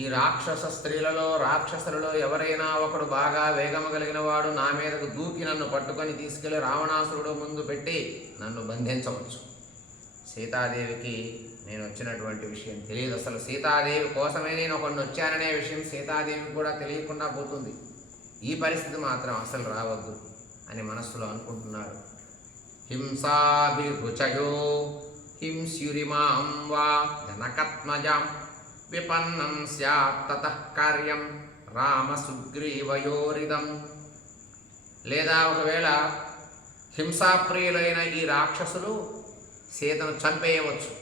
ఈ రాక్షస స్త్రీలలో రాక్షసులలో ఎవరైనా ఒకడు బాగా వేగము కలిగిన వాడు నా మీదకు దూకి నన్ను పట్టుకొని తీసుకెళ్లి రావణాసురుడు ముందు పెట్టి నన్ను బంధించవచ్చు. సీతాదేవికి నేను వచ్చినటువంటి విషయం తెలియదు. అసలు సీతాదేవి కోసమే నేను ఒకడిని వచ్చాననే విషయం సీతాదేవికి కూడా తెలియకుండా పోతుంది. ఈ పరిస్థితి మాత్రం అసలు రావద్దు అని మనస్సులో అనుకుంటున్నాడు. హింసాభిరుచయో హింస్యురిమాం వా జనకత్మజాం విపన్నం స్యాత్ తతః కార్యం రామసుగ్రీవయోరిదం. లేదా ఒకవేళ హింసాప్రియులైన ఈ రాక్షసులు సీతను చంపేయవచ్చు.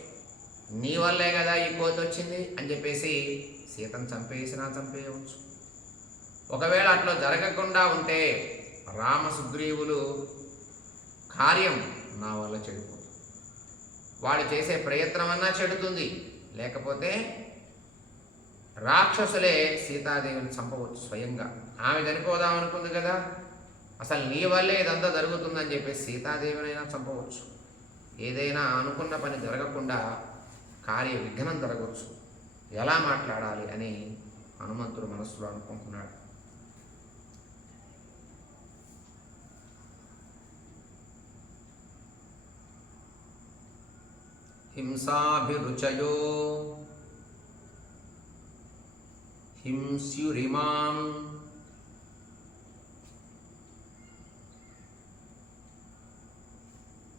నీ వల్లే కదా ఈ కోతి వచ్చింది అని చెప్పేసి సీతను చంపేయవచ్చు. ఒకవేళ అట్లా జరగకుండా ఉంటే రామసుగ్రీవులు కార్యం నా వల్ల చెడిపోతుంది. వాడు చేసే ప్రయత్నం అన్నా చెడుతుంది, లేకపోతే రాక్షసులే సీతాదేవిని చంపవచ్చు స్వయంగా. ఆమె చనిపోదామనుకుంది కదా, అసలు నీ వల్లే ఇదంతా జరుగుతుందని చెప్పేసి సీతాదేవినైనా చంపవచ్చు. ఏదైనా అనుకున్న పని జరగకుండా కార్య విఘ్నం జరగవచ్చు. ఎలా మాట్లాడాలి అని హనుమంతుడు మనస్సులో అనుకుంటున్నాడు. హింసాభిరుచయో హింస్యురిమాం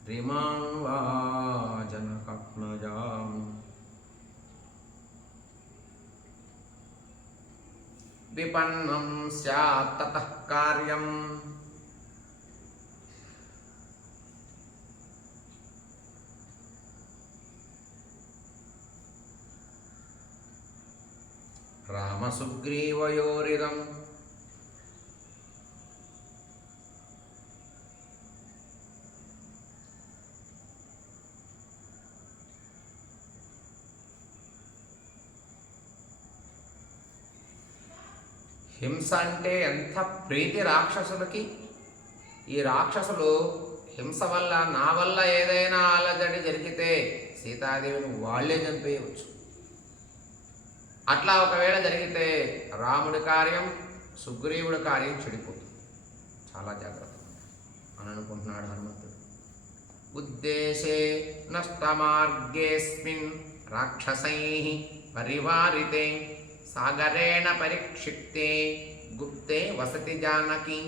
రిమాం వా జనకత్మజాం విపన్నం స్యాత్ తతః కార్యం రామసుగ్రీవయోరిదం. హింస అంటే ఎంత ప్రీతి రాక్షసులకి. ఈ రాక్షసులు హింస వల్ల నా వల్ల ఏదైనా అలజడి జరిగితే సీతాదేవిని వాళ్లే చంపేయవచ్చు. అట్లా ఒకవేళ జరిగితే రాముడి కార్యం సుగ్రీవుడి కార్యం చెడిపోతుంది. చాలా జాగ్రత్త అని అనుకుంటున్నాడు హనుమంతుడు. ఉద్దేశే నష్టమార్గేస్మిన్ రాక్షసైః పరివారితే సాగరేణ పరిక్షిప్తే గుప్తే వసతి జానకి.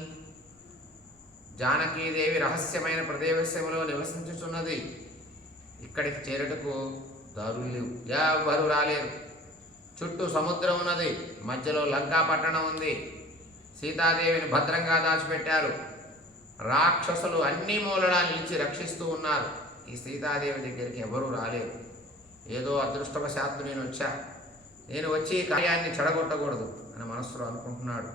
జానకీదేవి రహస్యమైన ప్రదేశంలో నివసించుచున్నది. ఇక్కడికి చేరుటకు దారులు లేవు, ఎవరు రాలేరు. చుట్టూ సముద్రం ఉన్నది, మధ్యలో లంకా పట్టణం ఉంది. సీతాదేవిని భద్రంగా దాచిపెట్టారు. రాక్షసులు అన్ని మూలలా నిలిచి రక్షిస్తూ ఉన్నారు. ఈ సీతాదేవి దగ్గరికి ఎవరూ రాలేరు. ఏదో అదృష్టవశాత్తు నేను వచ్చి కార్యాన్ని చెడగొట్టకూడదు అని మనస్సులో అనుకుంటున్నాడు.